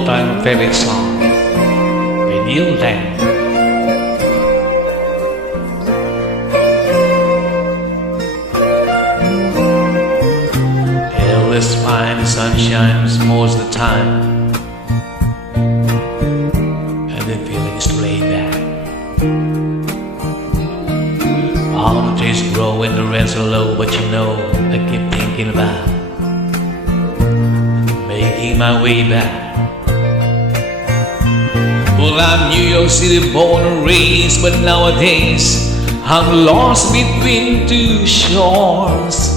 all-time favorite song by Neil Lang. Hell is fine, the sun shines most of the time, and the feeling is laid back. All the trees grow and the rents are low, but you know I keep thinking about making my way back. Well, I'm New York City born and raised, but nowadays I'm lost between two shores.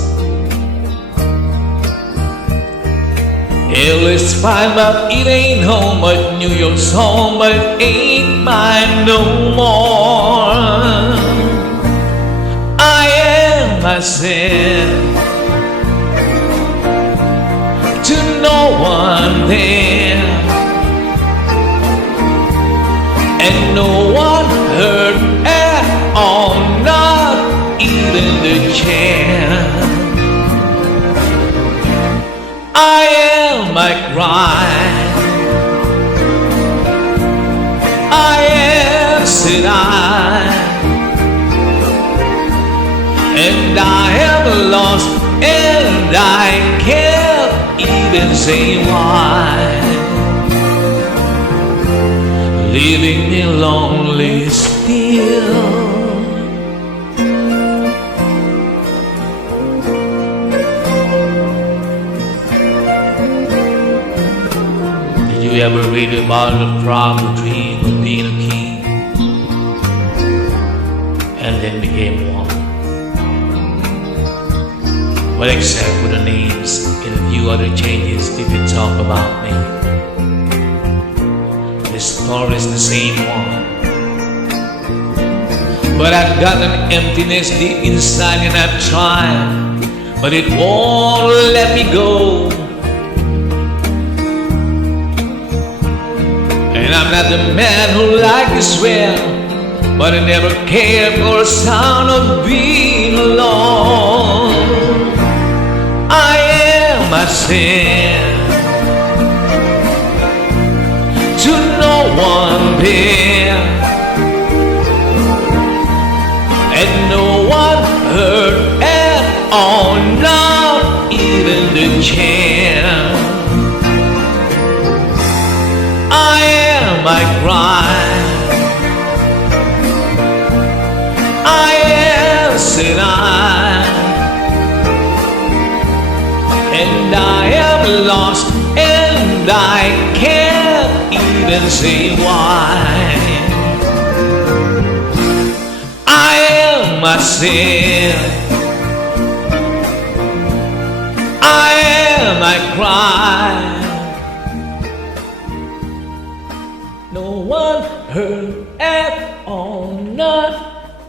Hell is fine, but it ain't home. But New York's home, but it ain't mine no more. I am myself, to no one there, and no one heard at all, not even the chair. I am my crime, I am said I, and I am lost, and I can't even say why. Leaving me lonely still. Did you ever read about the frog who dreamed of being a king and then became one? Well, except for the names and a few other changes, if you talk about me, the story's the same one. But I've got an emptiness deep inside, and I've tried, but it won't let me go. And I'm not the man who likes to swear, but I never cared for the sound of being alone. I am myself, to no one there, and no one heard at all, not even the chair. I am my crime, I am said I, and I am lost, and I can't even say why. I am myself, I am my crime. No one heard at all, not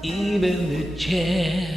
even the chair.